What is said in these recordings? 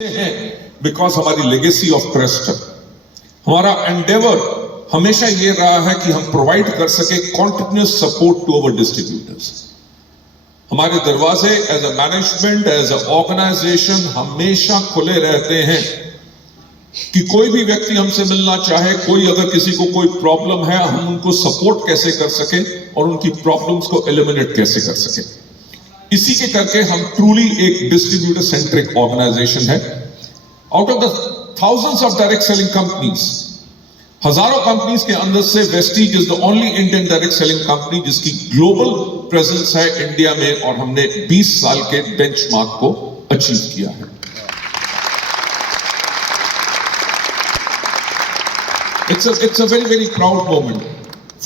हैं बिकॉज हमारी legacy of trust है। हमारा एंडेवर हमेशा ये रहा है कि हम प्रोवाइड कर सके continuous support to our distributors. हमारे दरवाजे as a management, as a organisation हमेशा खुले रहते हैं कि कोई भी व्यक्ति हमसे मिलना चाहे, कोई अगर किसी को कोई प्रॉब्लम है, हम उनको सपोर्ट कैसे कर सके और उनकी प्रॉब्लम्स को एलिमिनेट कैसे कर सके। इसी के करके हम ट्रूली एक डिस्ट्रीब्यूटर सेंट्रिक ऑर्गेनाइजेशन है। Out of the thousands of direct selling companies, हजारों कंपनीज के अंदर से Vestige is the only Indian direct selling company जिसकी ग्लोबल प्रेजेंस है इंडिया में, और हमने 20 साल के बेंचमार्क को अचीव किया है। It's a very very proud moment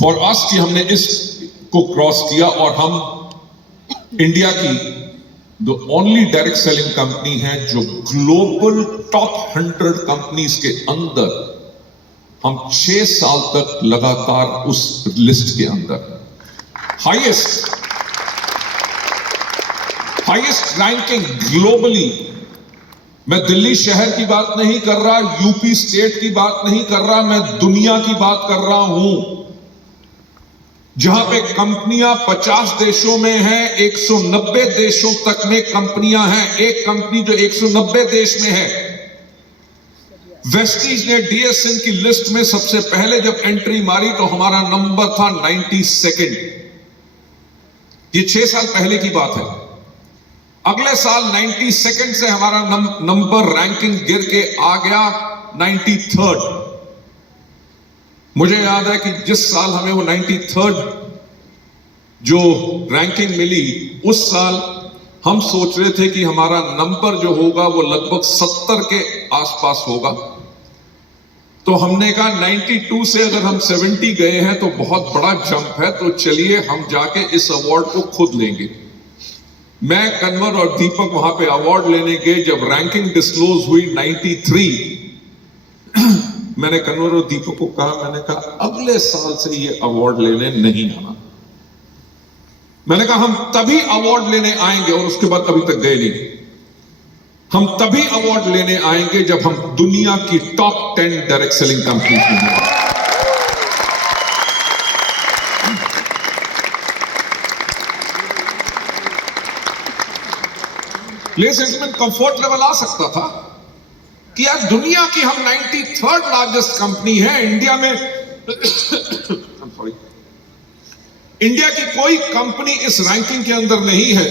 for us कि हमने इसको क्रॉस किया और हम इंडिया की the only direct selling company है जो ग्लोबल टॉप 100 कंपनीज के अंदर हम 6 साल तक लगातार उस लिस्ट के अंदर हाईएस्ट रैंकिंग ग्लोबली। मैं दिल्ली शहर की बात नहीं कर रहा, यूपी स्टेट की बात नहीं कर रहा, मैं दुनिया की बात कर रहा हूं जहां पे कंपनियां 50 देशों में हैं, 190 देशों तक में कंपनियां हैं। एक कंपनी जो 190 देश में है, वेस्टीज ने डीएसएन की लिस्ट में सबसे पहले जब एंट्री मारी तो हमारा नंबर था 92nd। ये 6 साल पहले की बात है। अगले साल 92nd से हमारा नंबर रैंकिंग गिर के आ गया 93rd। मुझे याद है कि जिस साल हमें वो 93rd जो रैंकिंग मिली, उस साल हम सोच रहे थे कि हमारा नंबर जो होगा वो लगभग 70 के आसपास होगा। तो हमने कहा 92 से अगर हम 70 गए हैं तो बहुत बड़ा जंप है, तो चलिए हम जाके इस अवार्ड को खुद लेंगे। मैं, कन्वर और दीपक वहां पे अवार्ड लेने गए। जब रैंकिंग डिस्क्लोज हुई 93, मैंने कन्वर और दीपक को कहा, मैंने कहा अगले साल से ये अवार्ड लेने नहीं आना। मैंने कहा हम तभी अवार्ड लेने आएंगे, और उसके बाद अभी तक गए नहीं। हम तभी अवार्ड लेने आएंगे जब हम दुनिया की टॉप 10 डायरेक्ट सेलिंग कंपनी होंगे। लेकिन कंफर्ट लेवल आ सकता था कि यार दुनिया की हम 93rd लार्जेस्ट कंपनी है। इंडिया में इंडिया की कोई कंपनी इस रैंकिंग के अंदर नहीं है।